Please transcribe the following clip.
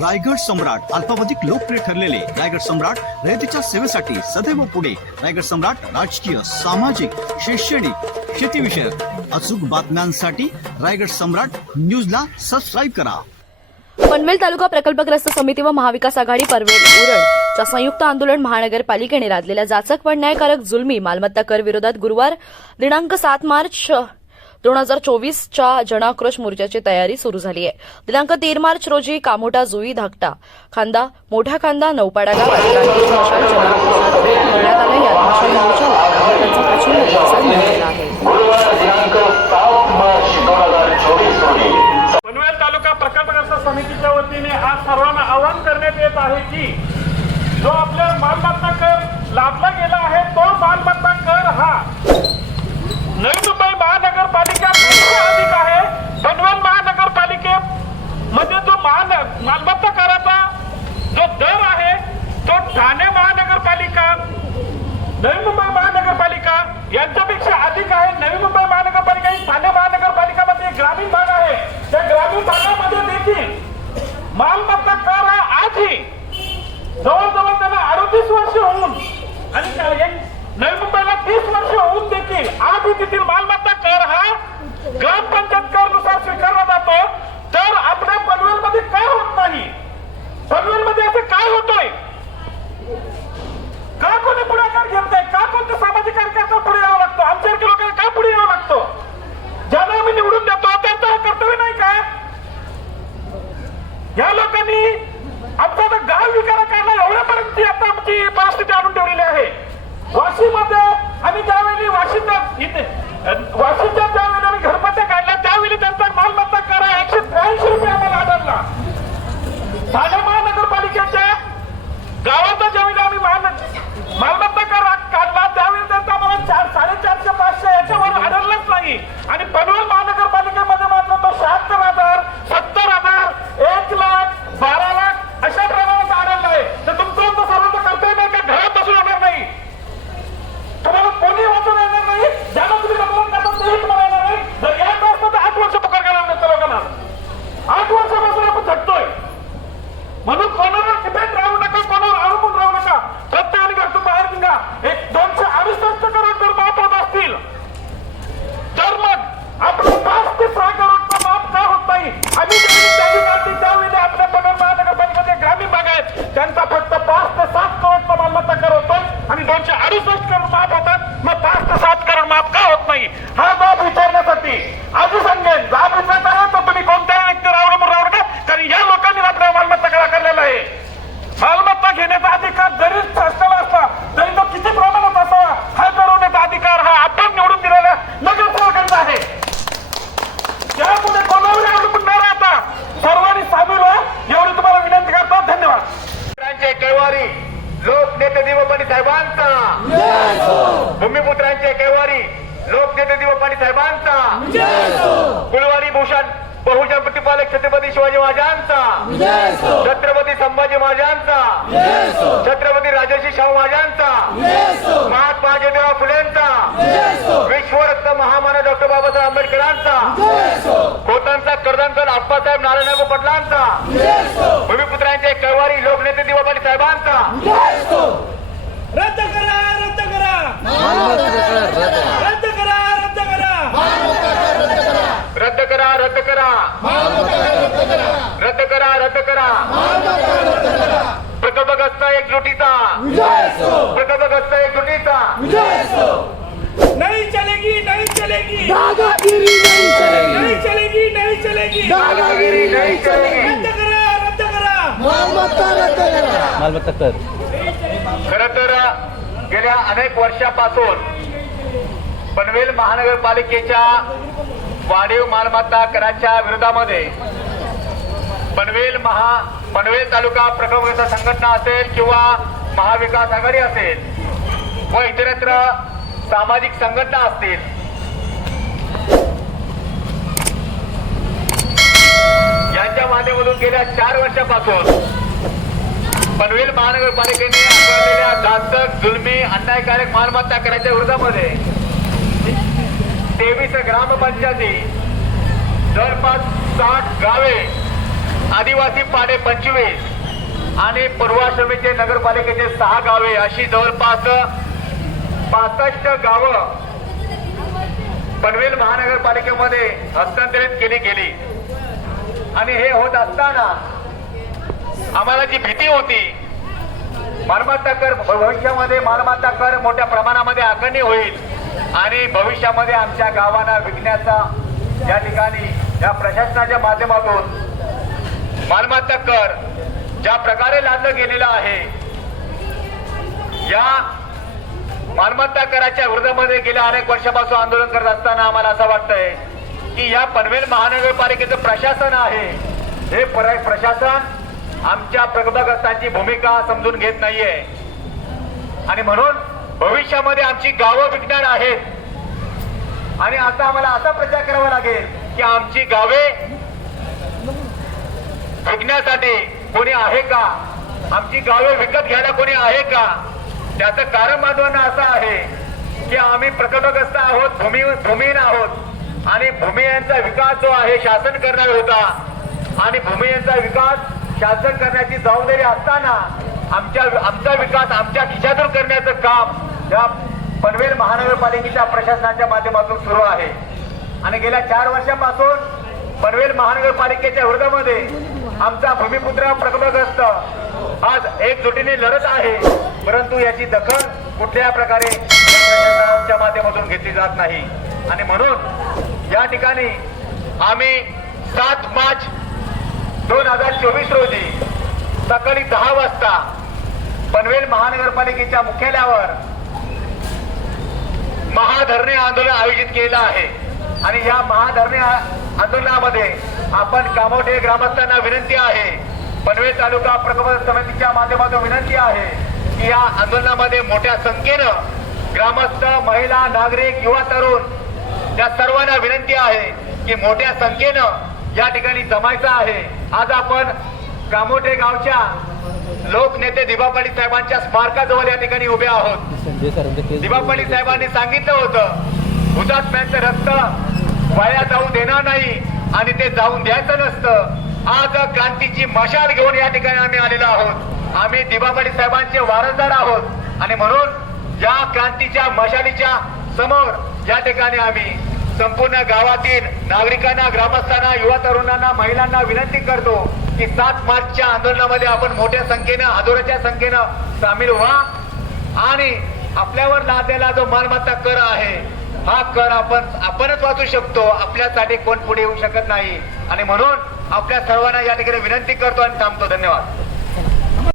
रायगड सम्राट अल्पावधिक लोकप्रिय ठरलेले रायगड सम्राट रयतेच्या सेवेसाठी सदैव पुढे. रायगड सम्राट राजकीय सामाजिक शैक्षणिक शेतीविषयक अचूक बातम्यांसाठी रायगड सम्राट न्यूजला सबस्क्राईब करा. पनवेल तालुका प्रकल्पग्रस्त समिती व महाविकास आघाडी पनवेल उरण च्या संयुक्त आंदोलन महानगरपालिकेने लादलेल्या जाचक व न्यायकारक जुलमी मालमत्ता कर विरोधात गुरुवार दिनांक सात मार्च दोन हजार चोवीसच्या जनाक्रोश मोर्चाची तयारी सुरू झाली आहे. दिनांक तीन मार्च रोजी कामोटा जुई धाकटा खांदा मोठा खांदा नौपाडा गावात करण्यात आलं या मोर्चाला पनवेल तालुका प्रकल्पग्रस्त समितीच्या वतीने आज सर्वांना आवाहन करण्यात येत आहे की जो आपल्या मालमत्ता कर लादला गेला आहे तो मालमत्ता कर हा नवीन अधिक आहे. पनवेल जो महान मालमत्ता कराचा जो दर आहे तो ठाणे महानगरपालिका नवी मुंबई महानगरपालिका यांच्यापेक्षा अधिक आहे. नवी मुंबई महानगरपालिका ही ठाणे ग्रामीण भाग आहे. त्या ग्रामीण भागामध्ये देखील मालमत्ता कर हा आजही जवळजवळ त्यांना अडतीस वर्ष होऊन आणि नवी मुंबईला तीस वर्ष होऊन देखील आजही तेथील मालमत्ता कर हा ग्रामपंचायत कर नुसार स्वीकारला जातो तर आपल्या पनवेलमध्ये काय होत नाही? पनवेलमध्ये असं काय होतंय? का कोणी पुढाकार घेत नाही का कोणतं सामाजिक कार्यकर्ता पुढे यावं लागतो? आमच्यासारख्या लोकांना का पुढे यावं लागतो? ज्यांना आम्ही निवडून देतो त्यांचं हे कर्तव्य नाही का? या लोकांनी आमचा आता गाव विकारा काढला एवढ्यापर्यंत आता आमची परिस्थिती आणून ठेवलेली आहे वाशीमध्ये आम्ही ज्यावेळी वाशीत इथे अं, वाशीच्या ज्यावेळी आम्ही घरपट्ट्या काढल्या त्यावेळी त्यांचा मालमत्ता करा एकशे त्र्याऐंशी रुपये आम्हाला आढळला ठाणे महानगरपालिकेच्या गावाचा जमीन आम्ही महान- मालमत्ता कर काढला त्यावेळी त्यांचा आम्हाला चार साडेचारशे पाचशे याच्यावर आढळलंच नाही. आणि पनवेल महानगरपालिकेमध्ये मात्र तो शहात्तर हजार हजार Santa लोकनेते दिवपाणी साहेबांचा. भूमिपुत्रांचे कैवारी लोकनेते दिवपाणी साहेबांचा. कुलवारी भूषण बहुजन प्रतिपालक छत्रपती शिवाजी महाराजांचा. छत्रपती संभाजी महाराजांचा. छत्रपती राजर्षी शाहू महाराजांचा. महात्मा ज्योतिराव फुलेंचा. विश्वरत्न महामानव डॉक्टर बाबासाहेब आंबेडकरांचा. खोतांचा कर्दनकर आप्पासाहेब नारायणराव पटलांचा. भूमिपुत्रांचे कैवारी लोकनेते दिवपाणी रद्द करा रद्द करा। रद्द। करा रद्द करा। रद्द करा। रद्द करा रद्द करा। रद्द करा। प्रकल्पग्रस्त एकजुटीचा प्रकल्पग्रस्त एकजुटीचा नहीं चलेगी नहीं चलेगी। दादागिरी नहीं चलेगी। नहीं चलेगी नहीं चलेगी। दादागिरी नहीं चलेगी। खर तर गेल्या अनेक वर्षापासून पनवेल महानगरपालिकेच्या वाढीव मालमत्ता कराच्या विरोधामध्ये पनवेल महा पनवेल तालुका प्रकल्पग्रस्त संघटना असेल किंवा महाविकास आघाडी असेल व इतरत्र सामाजिक संघटना असतील यांच्या माध्यमातून गेल्या चार वर्षापासून पनवेल महानगरपालिकेने आकारलेल्या घातक जुलमी अन्यायकारक मालमत्ता करायच्या विरोधामध्ये तेवीस ग्रामपंचायती जवळपास साठ गावे आदिवासी पाडे पंचवीस आणि पूर्वाश्रमीचे नगरपालिकेचे सहा गावे अशी जवळपास पासष्ट गावं पनवेल महानगरपालिकेमध्ये हस्तांतरित केली गेली. आणि हे होत असताना आम्हाला जी भीती होती मालमत्ता कर भविष्यामध्ये मालमत्ता कर मोठ्या प्रमाणामध्ये आकारणी होईल आणि भविष्यामध्ये आमच्या गावांना विकण्याचा या ठिकाणी या प्रशासनाच्या माध्यमातून मालमत्ता कर ज्या प्रकारे लादलं गेलेलं आहे या मालमत्ता कराच्या विरोधामध्ये गेल्या अनेक वर्षापासून आंदोलन करत असताना आम्हाला असं वाटतंय की या पनवेल महानगरपालिकेचं प्रशासन आहे. हे पर- प्रशासन आमच्या प्रगतग्रस्तांची भूमिका समजून घेत नाहीये. आणि म्हणून भविष्यामध्ये आमची गावं विकणार आहेत. आणि आता आम्हाला असा प्रचार करावा लागेल की आमची गावे विकण्यासाठी कोणी आहे का? आमची गावे विकत घ्यायला कोणी आहे का? त्याचं कारण माधवांना असं आहे की आम्ही प्रकटग्रस्त आहोत भूमी भूमिहीन आहोत. आणि भूमियांचा विकास जो आहे शासन करणार होता. आणि भूमियांचा विकास शासन करण्याची जबाबदारी असताना आमच्या आमचा विकास आमच्या खिशातून करण्याचं काम या पनवेल महानगरपालिकेच्या प्रशासनाच्या माध्यमातून सुरू आहे. आणि गेल्या चार वर्षापासून पनवेल महानगरपालिकेच्या विरोधामध्ये आमचा भूमिपुत्र प्रकल्पग्रस्त आज एकजुटीने लढत आहे. परंतु याची दखल कुठल्या प्रकारे आमच्या प्रशासनाच्या माध्यमातून घेतली जात नाही. आणि म्हणून या ठिकाणी आम्ही सात मार्च दोन हजार चोवीस रोजी सकाळी दहा वाजता पनवेल महानगरपालिकेच्या मुख्यालयावर महाधरणे आंदोलन आयोजित केलं आहे. आणि या महाधरणे आंदोलनामध्ये आपण कामोठे ग्रामस्थांना विनंती आहे पनवेल तालुका प्रकल्प समितीच्या माध्यमातून विनंती आहे की या आंदोलनामध्ये मोठ्या संख्येनं ग्रामस्थ महिला नागरिक युवा तरुण या सर्वांना विनंती आहे की मोठ्या संख्येनं या ठिकाणी जमायचं आहे. आज आपण कामोटे गावच्या लोकनेते दिबापाडी साहेबांच्या स्मारकाजवळ या ठिकाणी उभे आहोत. दिबा साहेबांनी सांगितलं होतं हुतात्म्यांचं रक्त वाया जाऊ देणार नाही आणि ते जाऊन द्यायचं नसतं. आज क्रांतीची मशाल घेऊन या ठिकाणी आम्ही आलेलो आहोत. आम्ही दिबापाडी साहेबांचे वारसदार आहोत आणि म्हणून या क्रांतीच्या मशालीच्या समोर या ठिकाणी आम्ही संपूर्ण गावातील नागरिकांना ग्रामस्थांना युवा तरुणांना महिलांना विनंती करतो की सात मार्चच्या आंदोलनामध्ये आपण मोठ्या संख्येनं हजारोच्या संख्येनं सामील व्हा आणि आपल्यावर लादलेला जो मालमत्ता कर आहे हा कर आपण आपणच वाचू शकतो. आपल्यासाठी कोण पुढे येऊ शकत नाही. आणि म्हणून आपल्या सर्वांना या ठिकाणी विनंती करतो आणि थांबतो. धन्यवाद.